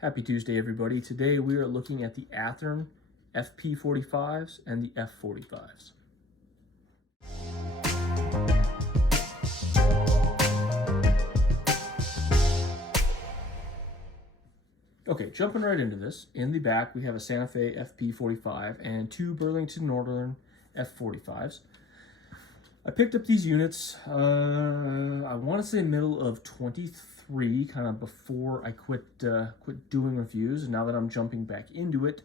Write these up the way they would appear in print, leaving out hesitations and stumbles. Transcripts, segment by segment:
Happy Tuesday, everybody. Today we are looking at the Athearn Fp45s and the F45s. Okay, jumping right into this. In the back, we have a Santa Fe Fp45 and two Burlington Northern F45s. I picked up these units, I want to say middle of 23, kind of before I quit doing reviews. And now that I'm jumping back into it,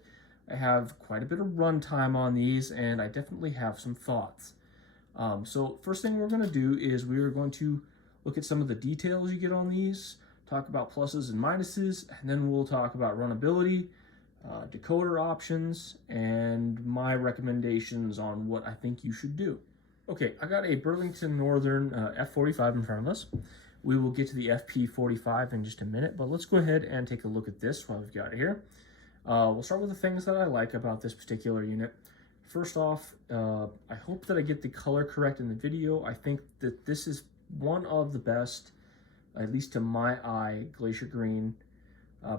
I have quite a bit of runtime on these, and I definitely have some thoughts. So first thing we're going to do is we're going to look at some of the details you get on these, talk about pluses and minuses, and then we'll talk about runnability, decoder options, and my recommendations on what I think you should do. Okay, I got a Burlington Northern F45 in front of us. We will get to the FP45 in just a minute, but let's go ahead and take a look at this while we've got it here. We'll start with the things that I like about this particular unit. First off, I hope that I get the color correct in the video. I think that this is one of the best, at least to my eye, Glacier Green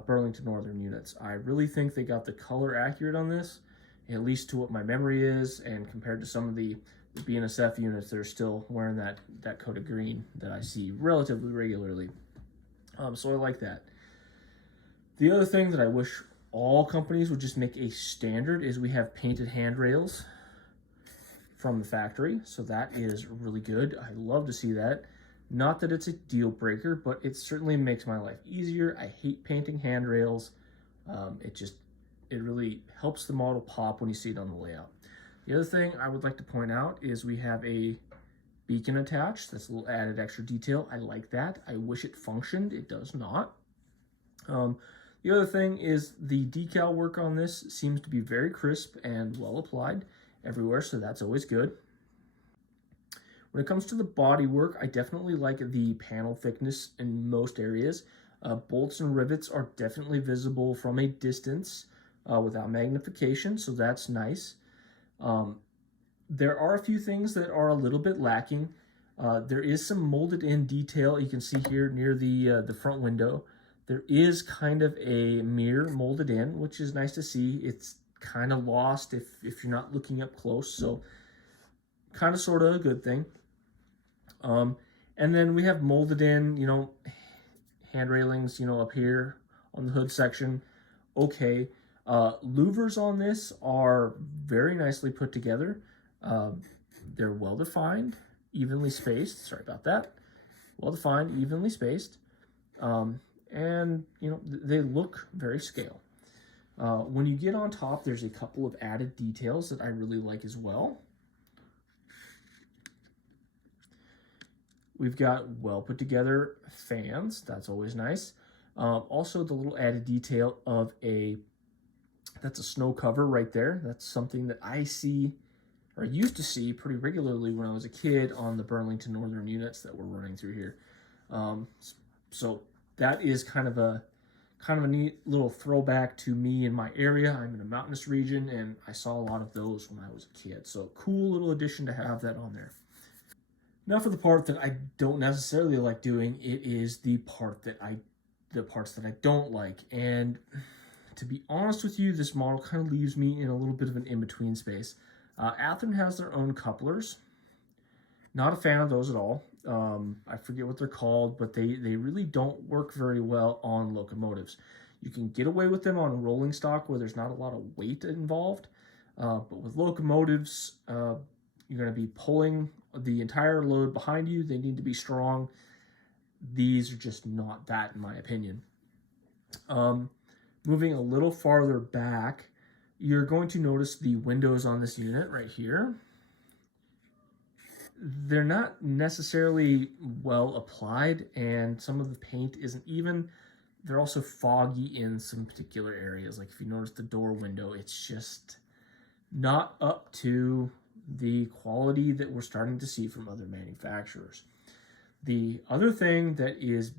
Burlington Northern units. I really think they got the color accurate on this, at least to what my memory is, and compared to some of the BNSF units that are still wearing that coat of green that I see relatively regularly. So I like that. The other thing that I wish all companies would just make a standard is we have painted handrails from the factory. So that is really good. I love to see that. Not that it's a deal breaker, but it certainly makes my life easier. I hate painting handrails. It really helps the model pop when you see it on the layout. The other thing I would like to point out is we have a beacon attached. That's a little added extra detail. I like that. I wish it functioned. It does not. The other thing is the decal work on this seems to be very crisp and well applied everywhere, so that's always good. When it comes to the body work, I definitely like the panel thickness in most areas. Bolts and rivets are definitely visible from a distance without magnification, so that's nice. There are a few things that are a little bit lacking. There is some molded in detail you can see here near the front window. There is kind of a mirror molded in, which is nice to see. It's kind of lost if you're not looking up close, so kind of sort of a good thing. And then we have molded in, hand railings, up here on the hood section. Okay. Louvers on this are very nicely put together. They're well defined, evenly spaced. Sorry about that. Well defined, evenly spaced. And they look very scale. When you get on top, there's a couple of added details that I really like as well. We've got well put together fans. That's always nice. Also the little added detail of that's a snow cover right there. That's something that I see, or used to see pretty regularly when I was a kid on the Burlington Northern units that were running through here. So that is kind of a neat little throwback to me in my area. I'm in a mountainous region, and I saw a lot of those when I was a kid. So cool little addition to have that on there. Now for the part that I don't necessarily like doing, it is the parts that I don't like. And to be honest with you, this model kind of leaves me in a little bit of an in-between space. Athearn has their own couplers. Not a fan of those at all. I forget what they're called, but they really don't work very well on locomotives. You can get away with them on rolling stock where there's not a lot of weight involved. But with locomotives, you're going to be pulling the entire load behind you. They need to be strong. These are just not that, in my opinion. Moving a little farther back, you're going to notice the windows on this unit right here. They're not necessarily well applied, and some of the paint isn't even. They're also foggy in some particular areas. Like if you notice the door window, it's just not up to the quality that we're starting to see from other manufacturers. The other thing that is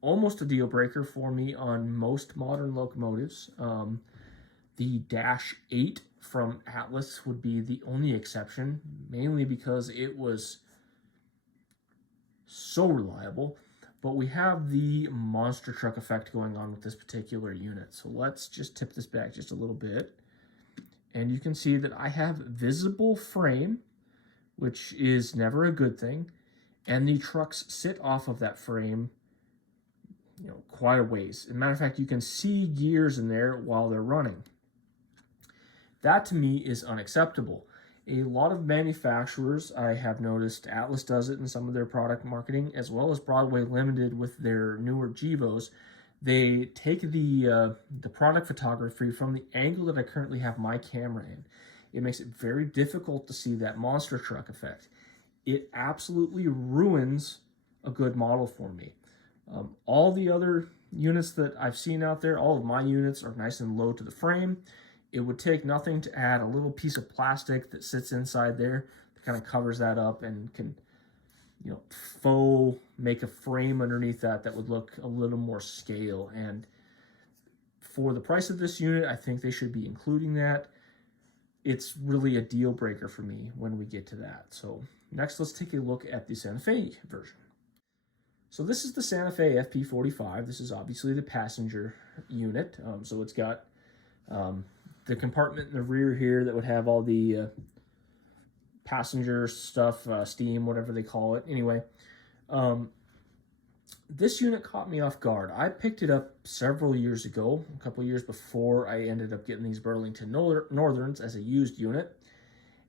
almost a deal breaker for me on most modern locomotives, the Dash 8 from Atlas would be the only exception, mainly because it was so reliable. but we have the monster truck effect going on with this particular unit. So let's just tip this back just a little bit. And you can see that I have visible frame, which is never a good thing. And the trucks sit off of that frame, quite a ways. As a matter of fact, you can see gears in there while they're running. That to me is unacceptable. A lot of manufacturers, I have noticed, Atlas does it in some of their product marketing, as well as Broadway Limited with their newer Gevos. They take the product photography from the angle that I currently have my camera in. It makes it very difficult to see that monster truck effect. It absolutely ruins a good model for me. All the other units that I've seen out there, all of my units are nice and low to the frame. It would take nothing to add a little piece of plastic that sits inside there that kind of covers that up and can, make a frame underneath that would look a little more scale. And for the price of this unit, I think they should be including that. It's really a deal breaker for me when we get to that. So next, let's take a look at the Santa Fe version. So this is the Santa Fe FP45. This is obviously the passenger unit. So it's got the compartment in the rear here that would have all the passenger stuff, steam, whatever they call it. Anyway, this unit caught me off guard. I picked it up several years ago, a couple years before I ended up getting these Burlington Northerns as a used unit.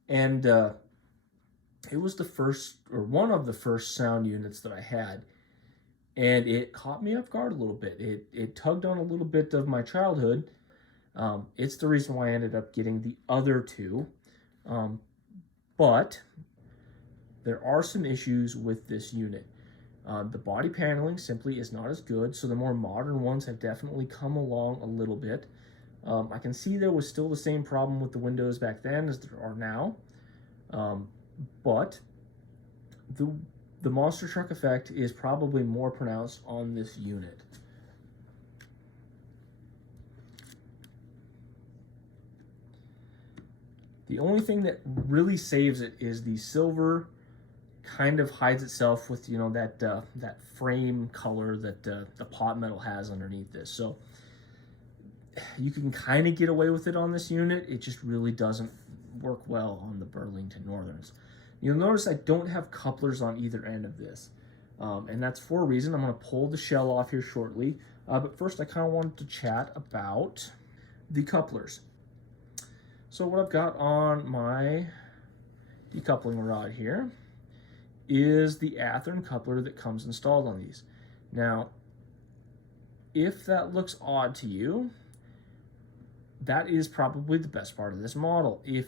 And it was the first, or one of the first sound units that I had. And it caught me off guard a little bit. It tugged on a little bit of my childhood. It's the reason why I ended up getting the other two. But there are some issues with this unit. The body paneling simply is not as good, so the more modern ones have definitely come along a little bit. I can see there was still the same problem with the windows back then as there are now. But the monster truck effect is probably more pronounced on this unit. The only thing that really saves it is the silver kind of hides itself with, that frame color that the pot metal has underneath this. So you can kind of get away with it on this unit. It just really doesn't work well on the Burlington Northerns. You'll notice I don't have couplers on either end of this. And that's for a reason. I'm going to pull the shell off here shortly. But first I kind of wanted to chat about the couplers. So what I've got on my decoupling rod here is the Athearn coupler that comes installed on these. Now, if that looks odd to you, that is probably the best part of this model. If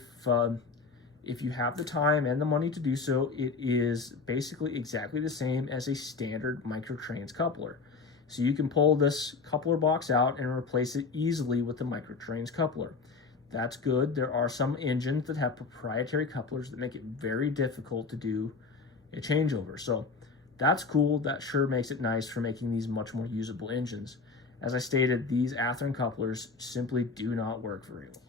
you have the time and the money to do so, it is basically exactly the same as a standard microtrains coupler. So you can pull this coupler box out and replace it easily with the microtrains coupler. That's good. There are some engines that have proprietary couplers that make it very difficult to do a changeover. So that's cool. That sure makes it nice for making these much more usable engines. As I stated, these Athearn couplers simply do not work very well.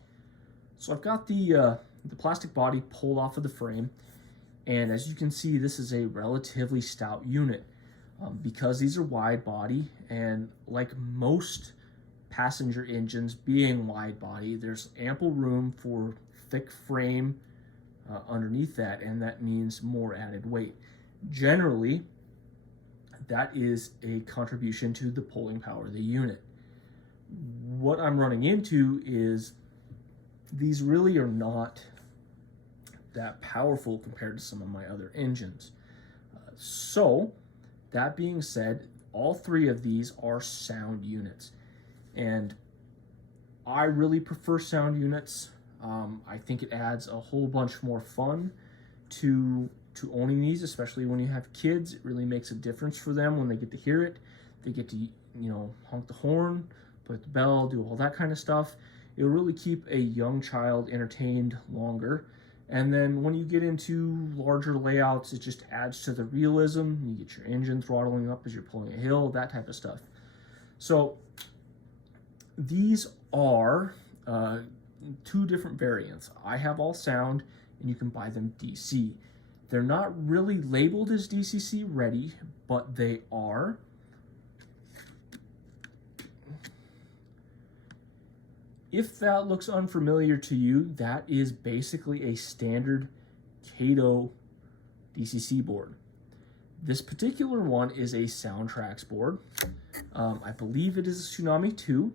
So I've got the plastic body pulled off of the frame, and as you can see, this is a relatively stout unit. Because these are wide body, and like most passenger engines being wide body, there's ample room for thick frame underneath that, and that means more added weight. Generally, that is a contribution to the pulling power of the unit. What I'm running into is these really are not that powerful compared to some of my other engines. So that being said, all three of these are sound units. And I really prefer sound units. I think it adds a whole bunch more fun to owning these, especially when you have kids. It really makes a difference for them when they get to hear it. They get to, honk the horn, put the bell, do all that kind of stuff. It'll really keep a young child entertained longer. And then when you get into larger layouts, it just adds to the realism. You get your engine throttling up as you're pulling a hill, that type of stuff. So these are two different variants. I have all sound, and you can buy them DC. They're not really labeled as DCC ready, but they are. If that looks unfamiliar to you, that is basically a standard Kato DCC board. This particular one is a Soundtracks board. I believe it is a Tsunami 2.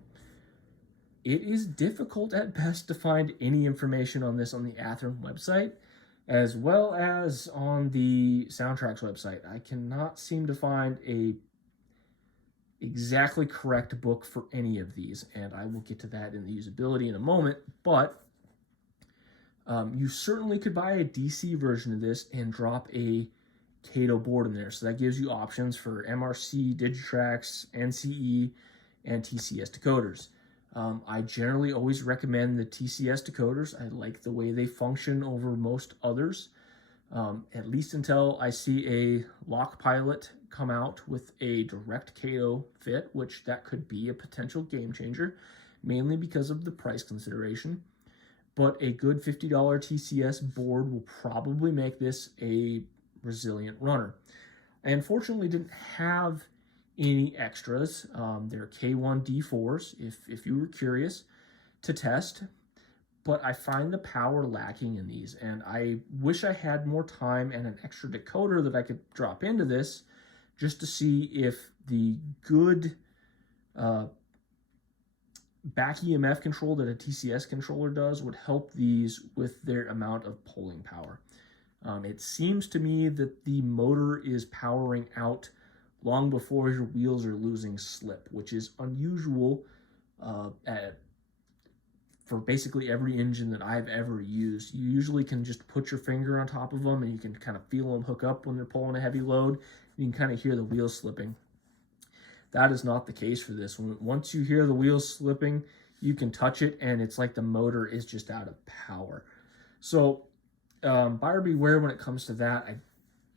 It is difficult at best to find any information on this on the Athearn website, as well as on the Soundtracks website. I cannot seem to find a exactly correct book for any of these, and I will get to that in the usability in a moment, but you certainly could buy a DC version of this and drop a Kato board in there. So that gives you options for MRC, Digitrax, NCE, and TCS decoders. I generally always recommend the TCS decoders. I like the way they function over most others, at least until I see a Lock Pilot come out with a direct Kato fit, which that could be a potential game changer, mainly because of the price consideration. But a good $50 TCS board will probably make this a resilient runner. I unfortunately didn't have any extras. They're K1 D4s, if you were curious, to test, but I find the power lacking in these, and I wish I had more time and an extra decoder that I could drop into this just to see if the good back EMF control that a TCS controller does would help these with their amount of pulling power. It seems to me that the motor is powering out long before your wheels are losing slip, which is unusual for basically every engine that I've ever used. You usually can just put your finger on top of them and you can kind of feel them hook up when they're pulling a heavy load. You can kind of hear the wheels slipping. That is not the case for this one. Once you hear the wheels slipping, you can touch it and it's like the motor is just out of power. So buyer beware when it comes to that.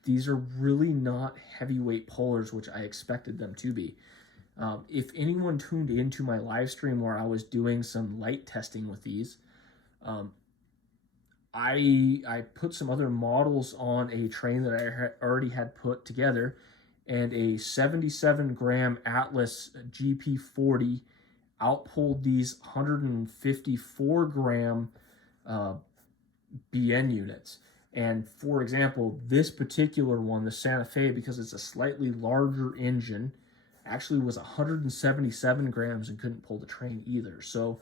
These are really not heavyweight pullers, which I expected them to be. If anyone tuned into my live stream where I was doing some light testing with these, I put some other models on a train that I already had put together, and a 77-gram Atlas GP40 outpulled these 154-gram BN units. And for example, this particular one, the Santa Fe, because it's a slightly larger engine, actually was 177 grams and couldn't pull the train either. So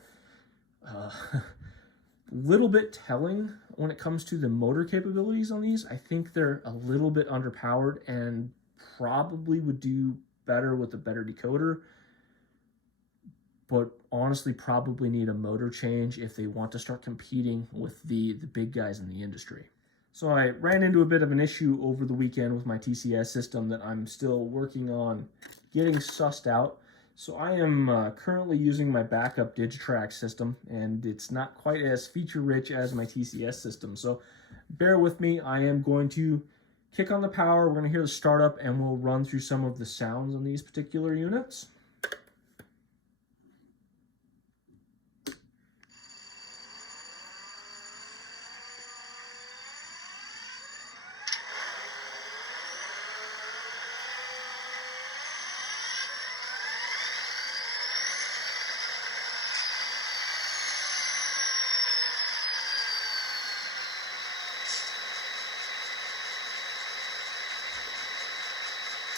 little bit telling when it comes to the motor capabilities on these. I think they're a little bit underpowered and probably would do better with a better decoder, but honestly probably need a motor change if they want to start competing with the big guys in the industry. So I ran into a bit of an issue over the weekend with my TCS system that I'm still working on getting sussed out. So I am currently using my backup Digitrax system, and it's not quite as feature-rich as my TCS system. So bear with me. I am going to kick on the power. We're going to hear the startup, and we'll run through some of the sounds on these particular units.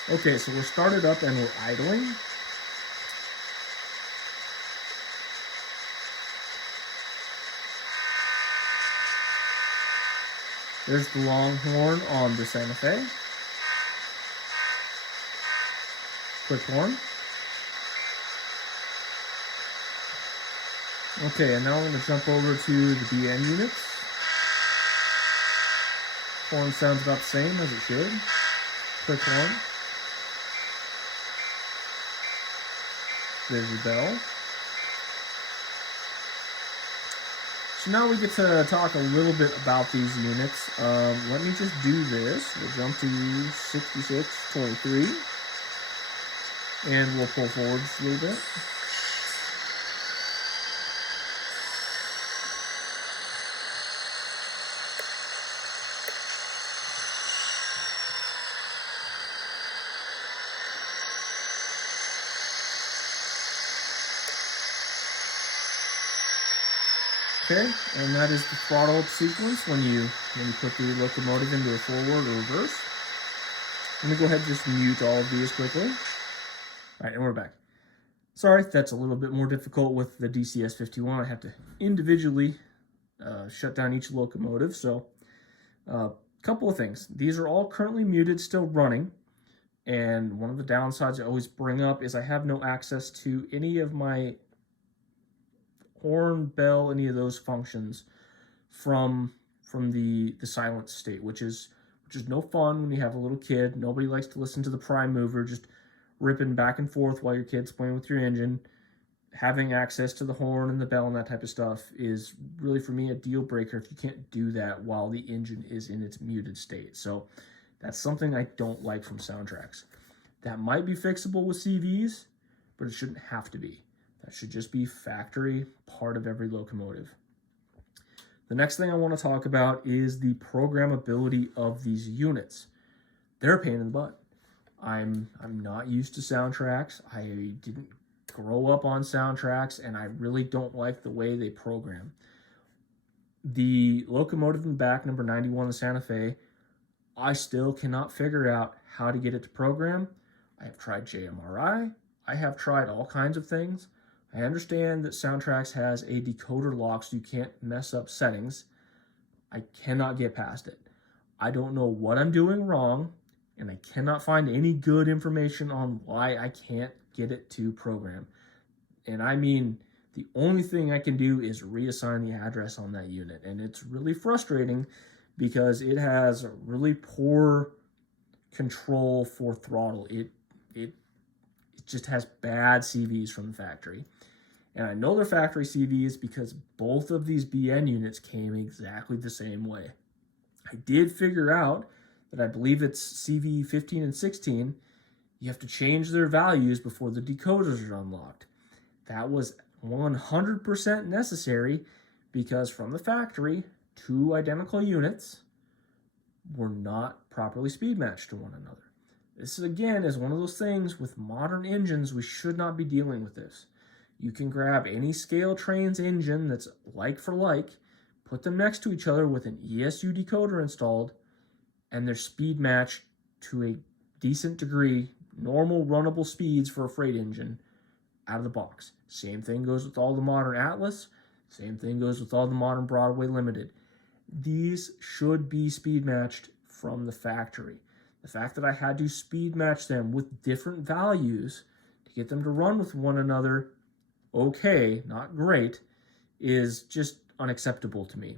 Okay, so we're started up and we're idling. There's the Longhorn on the Santa Fe. Quick horn. Okay, and now I'm going to jump over to the BN units. Horn sounds about the same as it should. Quick horn. There's your bell. So now we get to talk a little bit about these units. Let me just do this. We'll jump to 6623. And we'll pull forward just a little bit. Okay, and that is the throttle up sequence when you put the locomotive into a forward or reverse. Let me go ahead and just mute all of these quickly. All right, and we're back. Sorry, that's a little bit more difficult with the DCS51. I have to individually shut down each locomotive. So a couple of things. These are all currently muted, still running. And one of the downsides I always bring up is I have no access to any of my horn, bell, any of those functions from the silent state, which is no fun when you have a little kid. Nobody likes to listen to the prime mover just ripping back and forth while your kid's playing with your engine. Having access to the horn and the bell and that type of stuff is really, for me, a deal breaker if you can't do that while the engine is in its muted state. So that's something I don't like from soundtracks. That might be fixable with CVs, but it shouldn't have to be. That should just be factory part of every locomotive. The next thing I want to talk about is the programmability of these units. They're a pain in the butt. I'm not used to soundtracks. I didn't grow up on soundtracks, and I really don't like the way they program. The locomotive in the back, number 91, the Santa Fe, I still cannot figure out how to get it to program. I have tried JMRI. I have tried all kinds of things. I understand that Soundtracks has a decoder lock so you can't mess up settings. I cannot get past it. I don't know what I'm doing wrong, and I cannot find any good information on why I can't get it to program. And I mean, the only thing I can do is reassign the address on that unit, and it's really frustrating because it has really poor control for throttle. It just has bad CVs from the factory. And I know they're factory CVs because both of these BN units came exactly the same way. I did figure out that I believe it's CV 15 and 16. You have to change their values before the decoders are unlocked. That was 100% necessary because from the factory, two identical units were not properly speed matched to one another. This, again, is one of those things with modern engines, we should not be dealing with this. You can grab any scale trains engine that's like for like, put them next to each other with an ESU decoder installed, and they're speed matched to a decent degree, normal runnable speeds for a freight engine out of the box. Same thing goes with all the modern Atlas. Same thing goes with all the modern Broadway Limited. These should be speed matched from the factory. The fact that I had to speed match them with different values to get them to run with one another okay, not great, is just unacceptable to me.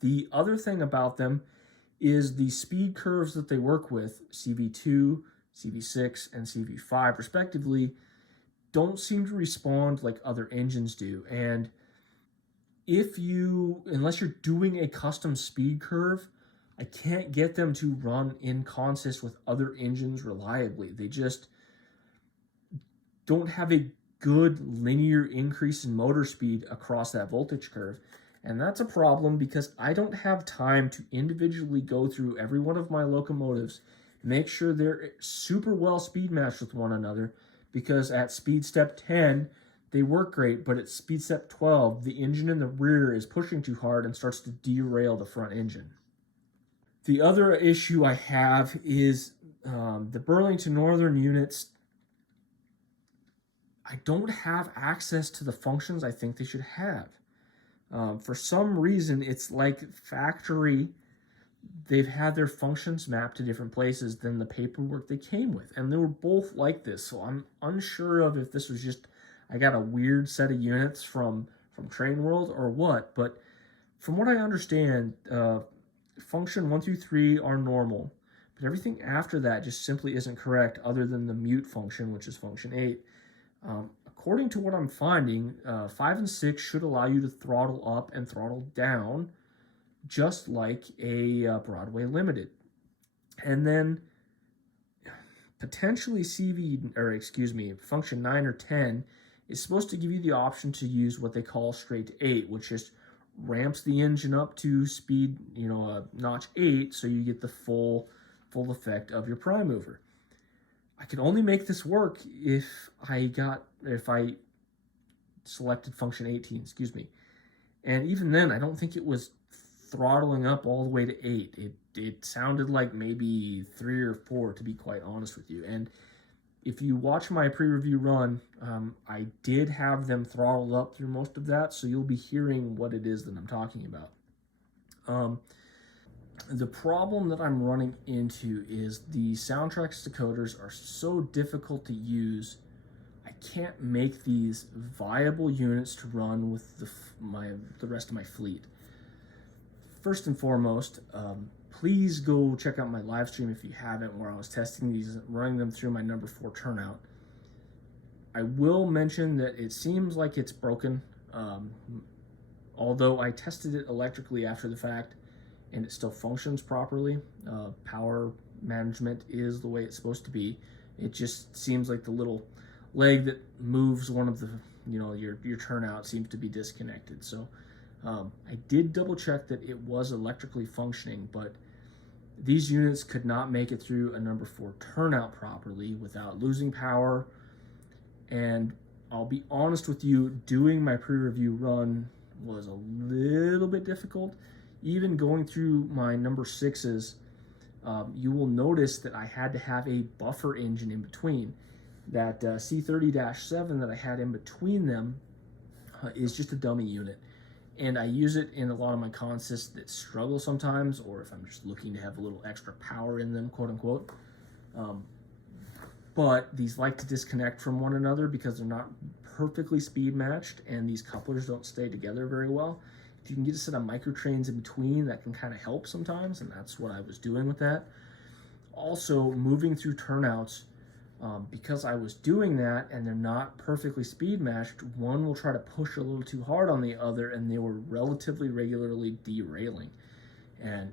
The other thing about them is the speed curves that they work with, CV2, CV6, and CV5 respectively, don't seem to respond like other engines do. And unless you're doing a custom speed curve, I can't get them to run in consist with other engines reliably. They just don't have a good linear increase in motor speed across that voltage curve. And that's a problem because I don't have time to individually go through every one of my locomotives, make sure they're super well speed matched with one another, because at speed step 10, they work great, but at speed step 12, the engine in the rear is pushing too hard and starts to derail the front engine. The other issue I have is the Burlington Northern units. I don't have access to the functions I think they should have. For some reason, it's like factory, they've had their functions mapped to different places than the paperwork they came with. And they were both like this, so I'm unsure of if this was just, I got a weird set of units from Train World or what. But from what I understand, function 1 through 3 are normal. But everything after that just simply isn't correct other than the mute function, which is function 8. According to what I'm finding, 5 and 6 should allow you to throttle up and throttle down just like a Broadway Limited. And then potentially function 9 or 10 is supposed to give you the option to use what they call straight to 8, which just ramps the engine up to speed, notch 8, so you get the full effect of your prime mover. I could only make this work if I selected function 18, And even then, I don't think it was throttling up all the way to 8. It sounded like maybe 3 or 4, to be quite honest with you. And if you watch my pre-review run, I did have them throttled up through most of that, so you'll be hearing what it is that I'm talking about. The problem that I'm running into is the Soundtrax decoders are so difficult to use. I can't make these viable units to run with the rest of my fleet. First and foremost, please go check out my live stream if you haven't, where I was testing these, running them through my number 4 turnout. I will mention that it seems like it's broken, although I tested it electrically after the fact and it still functions properly. Power management is the way it's supposed to be. It just seems like the little leg that moves one of the, your turnout seems to be disconnected. So I did double check that it was electrically functioning, but these units could not make it through a number 4 turnout properly without losing power. And I'll be honest with you, doing my pre-review run was a little bit difficult. Even going through my number 6s, you will notice that I had to have a buffer engine in between. That C30-7 that I had in between them is just a dummy unit. And I use it in a lot of my consists that struggle sometimes, or if I'm just looking to have a little extra power in them, quote unquote. But these like to disconnect from one another because they're not perfectly speed matched, and these couplers don't stay together very well. If you can get a set of microtrains in between, that can kind of help sometimes, and that's what I was doing with that. Also, moving through turnouts, because I was doing that and they're not perfectly speed matched, one will try to push a little too hard on the other, and they were relatively regularly derailing. And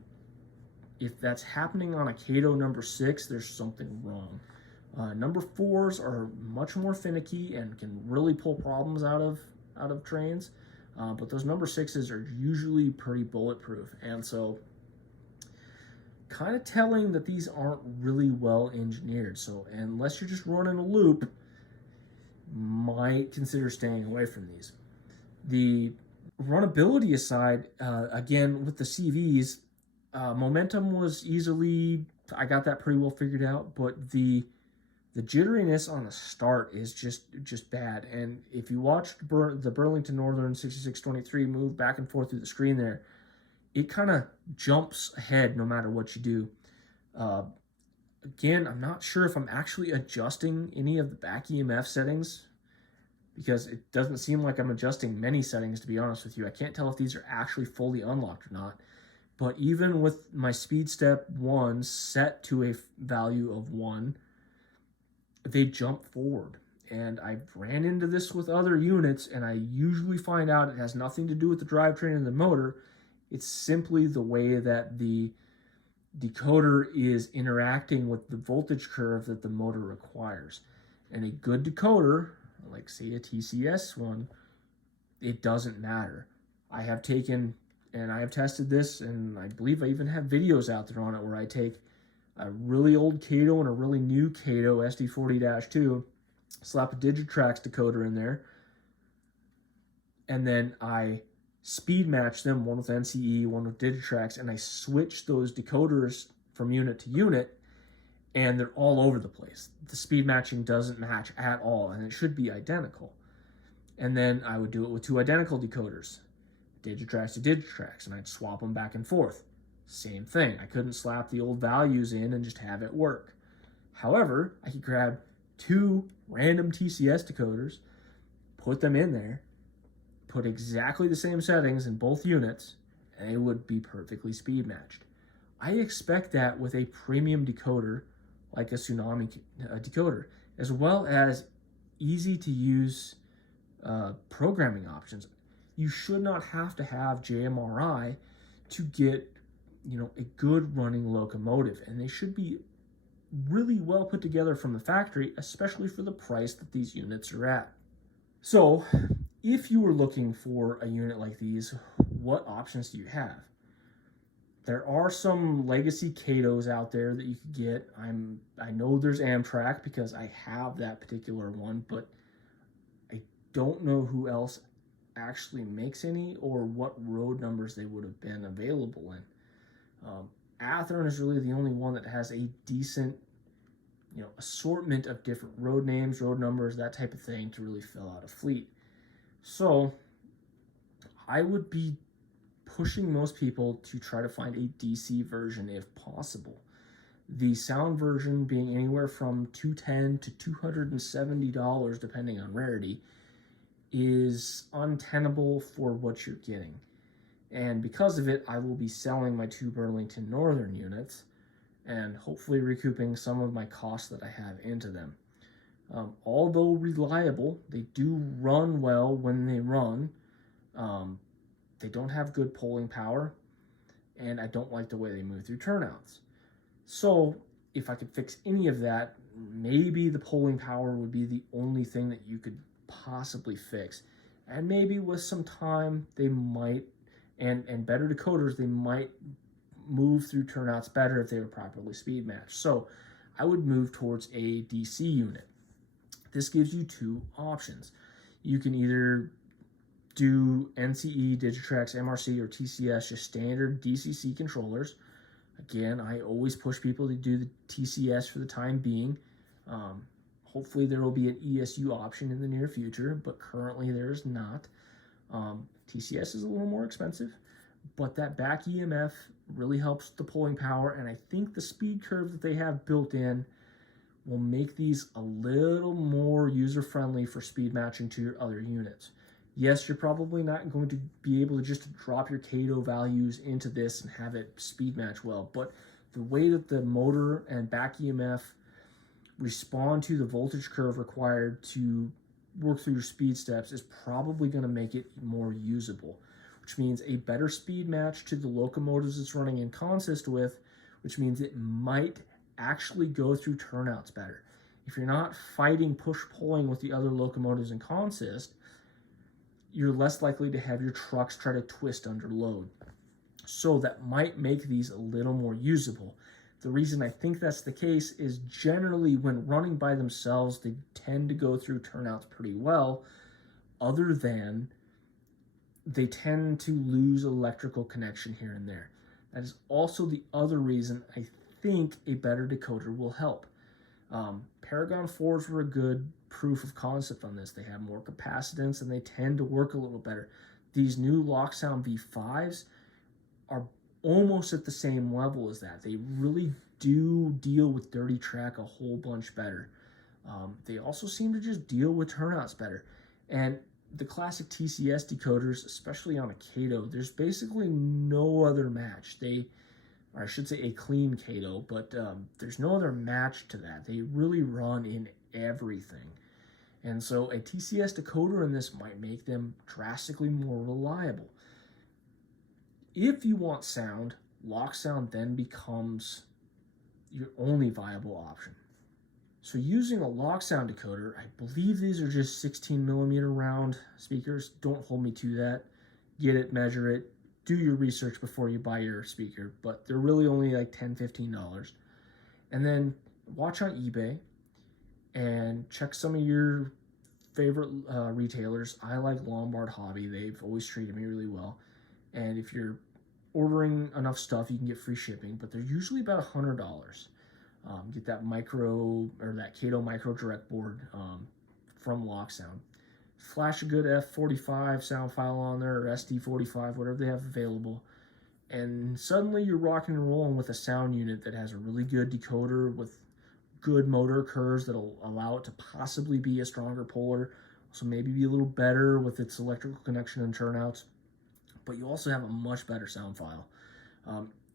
if that's happening on a Kato number 6, there's something wrong. Number 4s are much more finicky and can really pull problems out of trains, but those number 6s are usually pretty bulletproof, and so kind of telling that these aren't really well engineered. So unless you're just running a loop, might consider staying away from these. The runnability aside, again with the CVs, momentum was easily, I got that pretty well figured out, but the jitteriness on the start is just bad. And if you watched the Burlington Northern 6623 move back and forth through the screen there, it kind of jumps ahead no matter what you do. Again, I'm not sure if I'm actually adjusting any of the back EMF settings, because it doesn't seem like I'm adjusting many settings, to be honest with you. I can't tell if these are actually fully unlocked or not. But even with my speed step 1 set to a value of 1, they jump forward. And I ran into this with other units, and I usually find out it has nothing to do with the drivetrain and the motor. It's simply the way that the decoder is interacting with the voltage curve that the motor requires. And a good decoder, like say a TCS one, it doesn't matter. I have taken, and I have tested this, and I believe I even have videos out there on it where I take a really old Kato and a really new Kato SD40-2, slap a Digitrax decoder in there, and then I speed match them, one with NCE, one with Digitrax, and I switch those decoders from unit to unit, and they're all over the place. The speed matching doesn't match at all, and it should be identical. And then I would do it with 2 identical decoders, Digitrax to Digitrax, and I'd swap them back and forth. Same thing. I couldn't slap the old values in and just have it work. However, I could grab 2 random TCS decoders, put them in there, put exactly the same settings in both units, and it would be perfectly speed matched. I expect that with a premium decoder like a Tsunami decoder, as well as easy to use programming options. You should not have to have JMRI to get a good running locomotive, and they should be really well put together from the factory, especially for the price that these units are at. So if you were looking for a unit like these, what options do you have? There are some legacy Katos out there that you could get. I know there's Amtrak because I have that particular one, but I don't know who else actually makes any or what road numbers they would have been available in. Athearn is really the only one that has a decent, assortment of different road names, road numbers, that type of thing to really fill out a fleet. So I would be pushing most people to try to find a DC version if possible. The sound version being anywhere from $210 to $270, depending on rarity, is untenable for what you're getting. And because of it, I will be selling my 2 Burlington Northern units and hopefully recouping some of my costs that I have into them. Although reliable, they do run well when they run. They don't have good pulling power, and I don't like the way they move through turnouts. So if I could fix any of that, maybe the pulling power would be the only thing that you could possibly fix. And maybe with some time, they might, and better decoders, they might move through turnouts better if they were properly speed matched. So I would move towards a DC unit. This gives you 2 options. You can either do NCE, Digitrax, MRC, or TCS, just standard DCC controllers. Again, I always push people to do the TCS for the time being. Hopefully there will be an ESU option in the near future, but currently there is not. TCS is a little more expensive, but that back EMF really helps the pulling power, and I think the speed curve that they have built in will make these a little more user-friendly for speed matching to your other units. Yes, you're probably not going to be able to just drop your Cato values into this and have it speed match well, but the way that the motor and back EMF respond to the voltage curve required to work through your speed steps is probably going to make it more usable, which means a better speed match to the locomotives it's running in consist with, which means it might actually go through turnouts better. If you're not fighting push-pulling with the other locomotives in consist, you're less likely to have your trucks try to twist under load. So that might make these a little more usable. The reason I think that's the case is generally when running by themselves, they tend to go through turnouts pretty well, other than they tend to lose electrical connection here and there. That is also the other reason I think a better decoder will help. Paragon 4s were a good proof of concept on this. They have more capacitance and they tend to work a little better. These new Locksound V5s are almost at the same level as that. They really do deal with dirty track a whole bunch better. They also seem to just deal with turnouts better. And the classic TCS decoders, especially on a Cato, there's basically no other match. Or I should say a clean Cato, but there's no other match to that. They really run in everything. And so a TCS decoder in this might make them drastically more reliable. If you want sound, Locksound then becomes your only viable option. So using a Locksound decoder, I believe these are just 16 millimeter round speakers. Don't hold me to that. Get it, measure it, do your research before you buy your speaker, but they're really only like $10, $15. And then watch on eBay and check some of your favorite retailers. I like Lombard Hobby. They've always treated me really well. And if you're ordering enough stuff, you can get free shipping, but they're usually about $100. Get that Cato Micro Direct board from Locksound. Flash a good F45 sound file on there, or SD45, whatever they have available, and suddenly you're rocking and rolling with a sound unit that has a really good decoder with good motor curves that'll allow it to possibly be a stronger puller, so maybe be a little better with its electrical connection and turnouts, but you also have a much better sound file.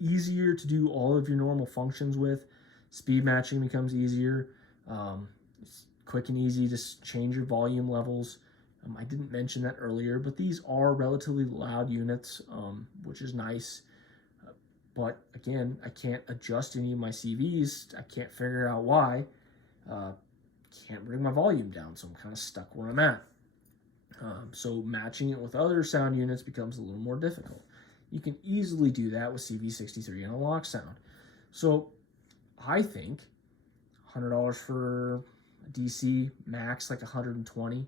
Easier to do all of your normal functions with. Speed matching becomes easier. It's quick and easy to change your volume levels. I didn't mention that earlier, but these are relatively loud units, which is nice. But again, I can't adjust any of my CVs. I can't figure out why. Can't bring my volume down, so I'm kind of stuck where I'm at. So matching it with other sound units becomes a little more difficult. You can easily do that with CV63 and a Locksound. So I think $100 for a DC, max like $120.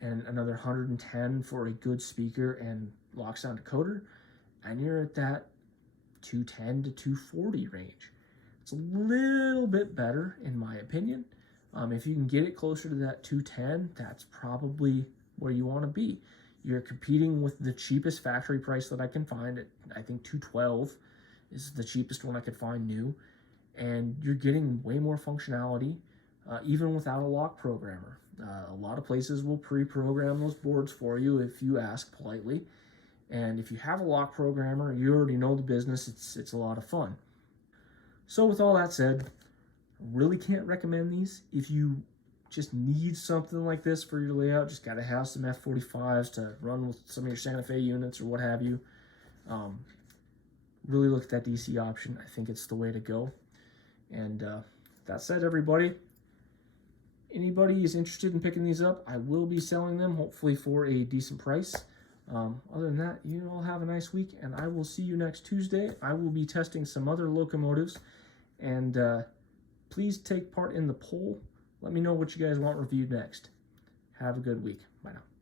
and another 110 for a good speaker and lock sound decoder, and you're at that 210 to 240 range. It's a little bit better in my opinion. If you can get it closer to that 210, that's probably where you want to be. You're competing with the cheapest factory price that I can find. I think 212 is the cheapest one I could find new, and you're getting way more functionality even without a lock programmer. A lot of places will pre-program those boards for you if you ask politely, and if you have a lock programmer, you already know the business. It's a lot of fun. So with all that said, really can't recommend these. If you just need something like this for your layout, just got to have some F45s to run with some of your Santa Fe units or what have you, really look at that DC option. I think it's the way to go. And that said, everybody, anybody is interested in picking these up, I will be selling them, hopefully for a decent price. Other than that, you all have a nice week, and I will see you next Tuesday. I will be testing some other locomotives, and please take part in the poll. Let me know what you guys want reviewed next. Have a good week. Bye now.